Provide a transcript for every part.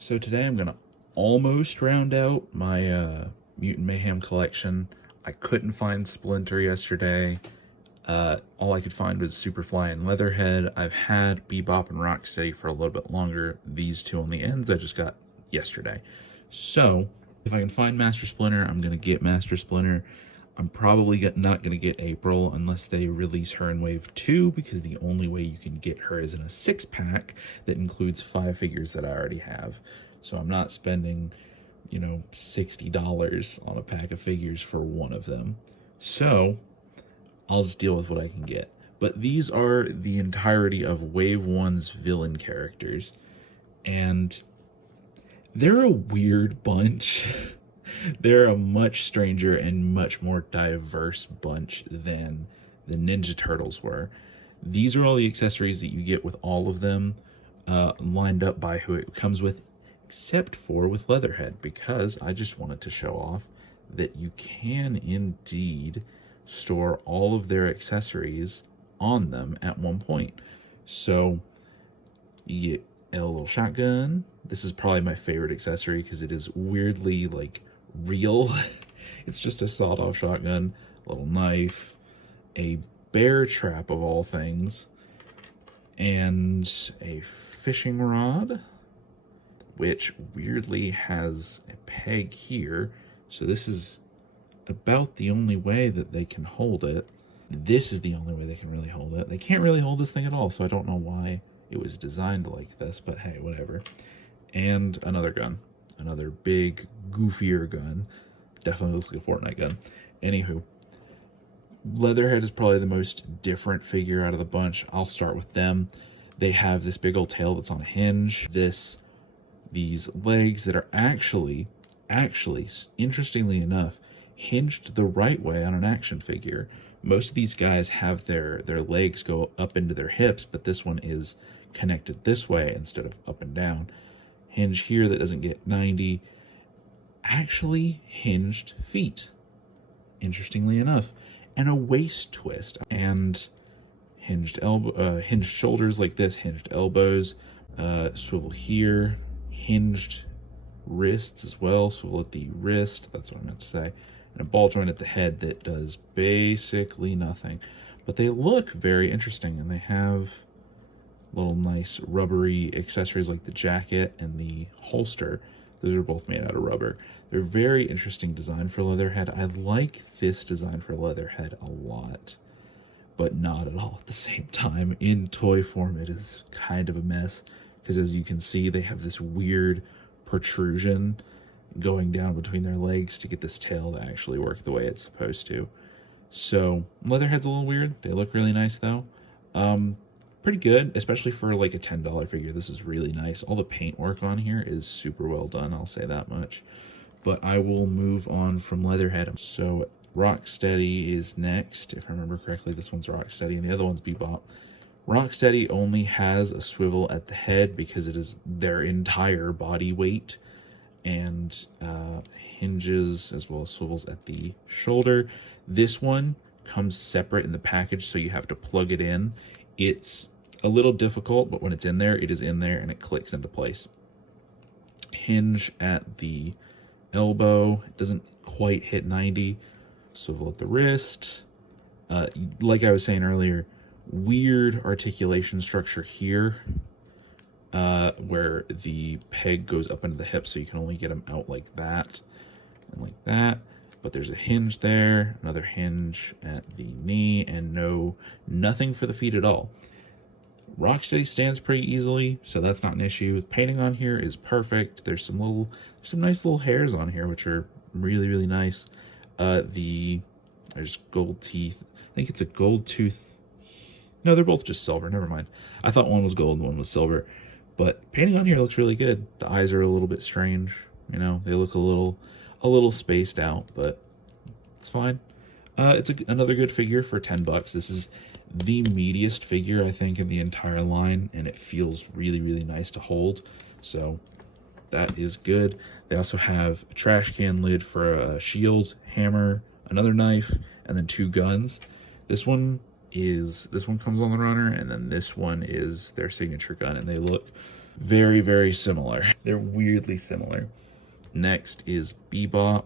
So today I'm gonna almost round out my Mutant Mayhem collection. I couldn't find Splinter yesterday. All I could find was Superfly and Leatherhead. I've had Bebop and Rocksteady for a little bit longer. These two on the ends I just got yesterday. So if I can find Master Splinter, I'm gonna get Master Splinter. I'm probably not going to get April unless they release her in Wave 2, because the only way you can get her is in a 6-pack that includes 5 figures that I already have. So I'm not spending, $60 on a pack of figures for one of them. So I'll just deal with what I can get. But these are the entirety of Wave 1's villain characters. And they're a weird bunch. They're a much stranger and much more diverse bunch than the Ninja Turtles were. These are all the accessories that you get with all of them, lined up by who it comes with, except for with Leatherhead, because I just wanted to show off that you can indeed store all of their accessories on them at one point. So you get a little shotgun. This is probably my favorite accessory because it is weirdly like real. It's just a sawed-off shotgun, a little knife, a bear trap of all things, and a fishing rod, which weirdly has a peg here. So this is about the only way that they can hold it. This is the only way they can really hold it. They can't really hold this thing at all, so I don't know why it was designed like this, but hey, whatever. And another gun. Another big, goofier gun. Definitely looks like a Fortnite gun. Anywho, Leatherhead is probably the most different figure out of the bunch. I'll start with them. They have this big old tail that's on a hinge. These legs that are actually, interestingly enough, hinged the right way on an action figure. Most of these guys have their legs go up into their hips, but this one is connected this way instead of up and down. Hinge here that doesn't get 90. Actually hinged feet, interestingly enough, and a waist twist, and hinged shoulders like this, hinged elbows, swivel here, hinged wrists as well, swivel at the wrist, that's what I meant to say, and a ball joint at the head that does basically nothing. But they look very interesting, and they have little nice rubbery accessories like the jacket and the holster. Those are both made out of rubber. They're very interesting design for Leatherhead. I like this design for Leatherhead a lot, but not at all at the same time. In toy form, it is kind of a mess, because as you can see, they have this weird protrusion going down between their legs to get this tail to actually work the way it's supposed to. So Leatherhead's a little weird. They look really nice though. Pretty good, especially for like a $10 figure. This is really nice. All the paint work on here is super well done, I'll say that much. But I will move on from Leatherhead. So Rocksteady is next. If I remember correctly, this one's Rocksteady and the other one's Bebop. Rocksteady only has a swivel at the head because it is their entire body weight, and hinges as well as swivels at the shoulder. This one comes separate in the package, so you have to plug it in. It's a little difficult, but when it's in there, it is in there and it clicks into place. Hinge at the elbow. It doesn't quite hit 90. Swivel at the wrist. Like I was saying earlier, weird articulation structure here, where the peg goes up into the hip, so you can only get them out like that and like that. But there's a hinge there, another hinge at the knee, and nothing for the feet at all. Rocksteady stands pretty easily, so that's not an issue. Painting on here is perfect. There's some nice little hairs on here, which are really, really nice. There's gold teeth. I think it's a gold tooth. No, they're both just silver. Never mind. I thought one was gold and one was silver. But painting on here looks really good. The eyes are a little bit strange. They look a little spaced out, but it's fine. It's another good figure for $10. This is the meatiest figure, I think, in the entire line, and it feels really, really nice to hold. So that is good. They also have a trash can lid for a shield, hammer, another knife, and then 2 guns. This one comes on the runner, and then this one is their signature gun, and they look Very, very similar. They're weirdly similar. Next is Bebop.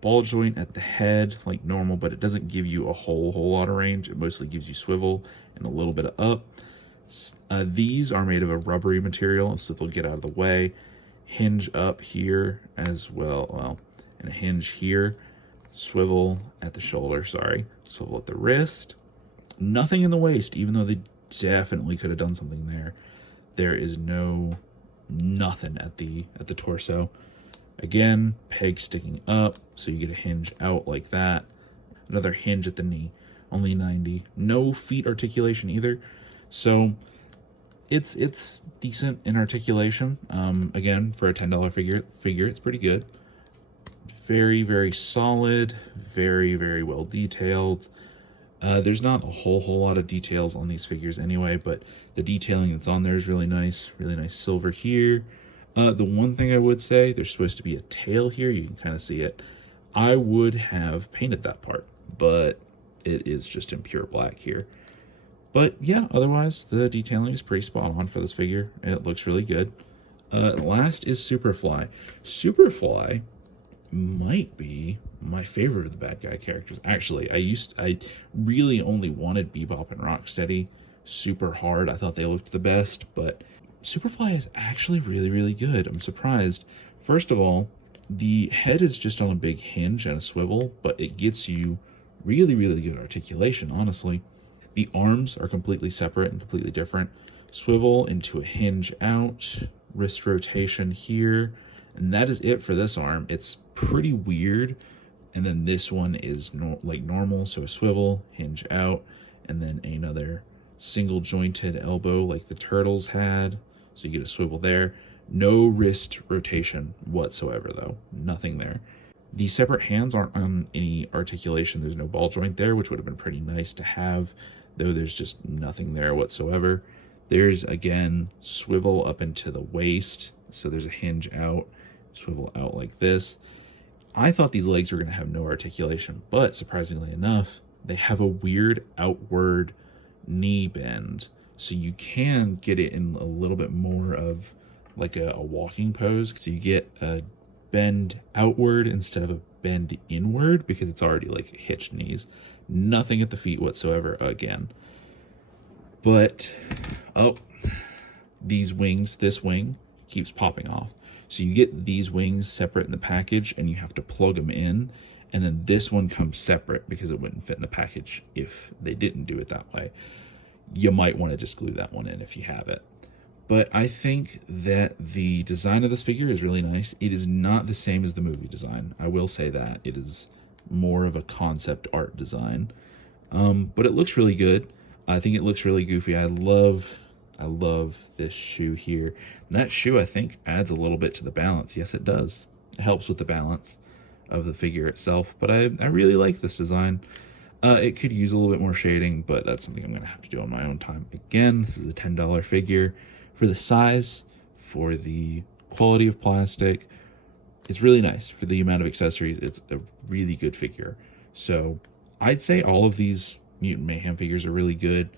Ball joint at the head, like normal, but it doesn't give you a whole lot of range. It mostly gives you swivel and a little bit of up. These are made of a rubbery material, so they'll get out of the way. Hinge up here as well, and a hinge here. Swivel at the shoulder, swivel at the wrist. Nothing in the waist, even though they definitely could have done something there. There is nothing at the torso. Again, peg sticking up, so you get a hinge out like that. Another hinge at the knee, only 90. No feet articulation either, so it's decent in articulation. Again, for a $10 figure, it's pretty good. Very, very solid, very, very well detailed. There's not a whole lot of details on these figures anyway, but the detailing that's on there is really nice. Really nice silver here. The one thing I would say, there's supposed to be a tail here. You can kind of see it. I would have painted that part, but it is just in pure black here. But yeah, otherwise, the detailing is pretty spot on for this figure. It looks really good. Last is Superfly. Superfly might be my favorite of the bad guy characters. Actually, I really only wanted Bebop and Rocksteady super hard. I thought they looked the best, but Superfly is actually really, really good. I'm surprised. First of all, the head is just on a big hinge and a swivel, but it gets you really, really good articulation, honestly. The arms are completely separate and completely different. Swivel into a hinge out, wrist rotation here, and that is it for this arm. It's pretty weird. And then this one is like normal, so a swivel, hinge out, and then another single jointed elbow like the Turtles had. So you get a swivel there. No wrist rotation whatsoever though, nothing there. The separate hands aren't on any articulation. There's no ball joint there, which would have been pretty nice to have, though there's just nothing there whatsoever. There's, again, swivel up into the waist. So there's a hinge out, swivel out like this. I thought these legs were going to have no articulation, but surprisingly enough, they have a weird outward knee bend. So you can get it in a little bit more of like a walking pose. So you get a bend outward instead of a bend inward because it's already like hitched knees. Nothing at the feet whatsoever again. But, these wings, this wing keeps popping off. So you get these wings separate in the package and you have to plug them in. And then this one comes separate because it wouldn't fit in the package if they didn't do it that way. You might want to just glue that one in if you have it. But I think that the design of this figure is really nice. It is not the same as the movie design. I will say that. It is more of a concept art design. But it looks really good. I think it looks really goofy. I love this shoe here. And that shoe, I think, adds a little bit to the balance. Yes, it does. It helps with the balance of the figure itself. But I really like this design. It could use a little bit more shading, but that's something I'm going to have to do on my own time. Again, this is a $10 figure. For the size, for the quality of plastic, it's really nice. For the amount of accessories, it's a really good figure. So I'd say all of these Mutant Mayhem figures are really good.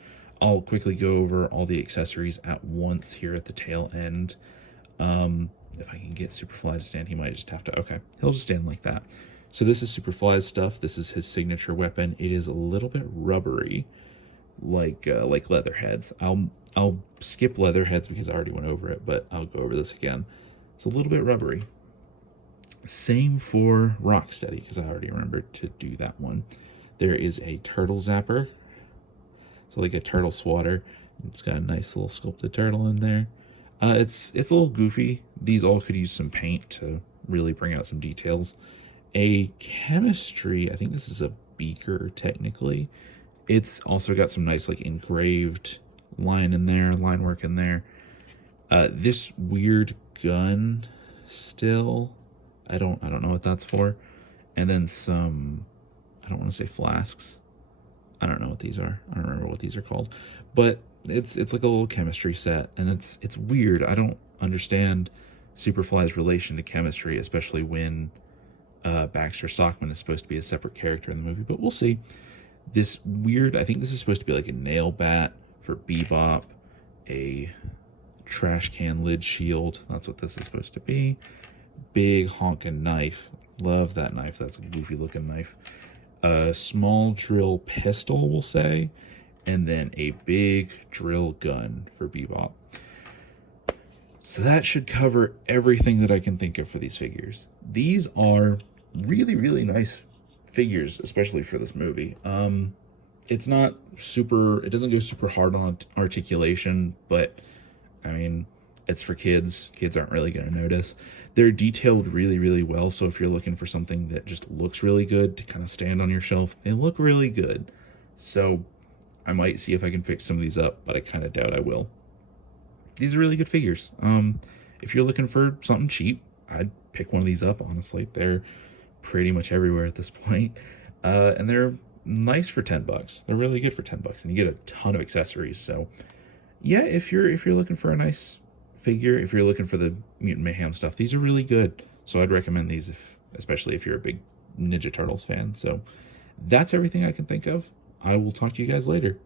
I'll quickly go over all the accessories at once here at the tail end. If I can get Superfly to stand, he might just have to, okay, he'll just stand like that. So this is Superfly's stuff. This is his signature weapon. It is a little bit rubbery, like Leatherhead's. I'll skip Leatherhead's because I already went over it, but I'll go over this again. It's a little bit rubbery. Same for Rocksteady, because I already remembered to do that one. There is a turtle zapper. So like a turtle swatter. It's got a nice little sculpted turtle in there. It's a little goofy. These all could use some paint to really bring out some details. A chemistry, I think this is a beaker technically. It's also got some nice like engraved line work in there. This weird gun still, I don't know what that's for. And then some, I don't want to say flasks. I don't know what these are. I don't remember what these are called. But it's like a little chemistry set, and it's weird. I don't understand Superfly's relation to chemistry, especially when Baxter Stockman is supposed to be a separate character in the movie, but we'll see. This weird, I think this is supposed to be like a nail bat for Bebop, a trash can lid shield. That's what this is supposed to be. Big honking knife. Love that knife. That's a goofy looking knife. A small drill pistol, we'll say. And then a big drill gun for Bebop. So that should cover everything that I can think of for these figures. These are really, really nice figures, especially for this movie. It's not super, it doesn't go super hard on articulation, but I mean, it's for kids. Kids aren't really going to notice. They're detailed really, really well. So if you're looking for something that just looks really good to kind of stand on your shelf, they look really good. So I might see if I can fix some of these up, but I kind of doubt I will. These are really good figures. If you're looking for something cheap, I'd pick one of these up, honestly. They're pretty much everywhere at this point. And they're nice for $10. They're really good for $10, and you get a ton of accessories. So yeah, if you're looking for a nice figure, if you're looking for the Mutant Mayhem stuff, these are really good. So I'd recommend these, especially if you're a big Ninja Turtles fan. So that's everything I can think of. I will talk to you guys later.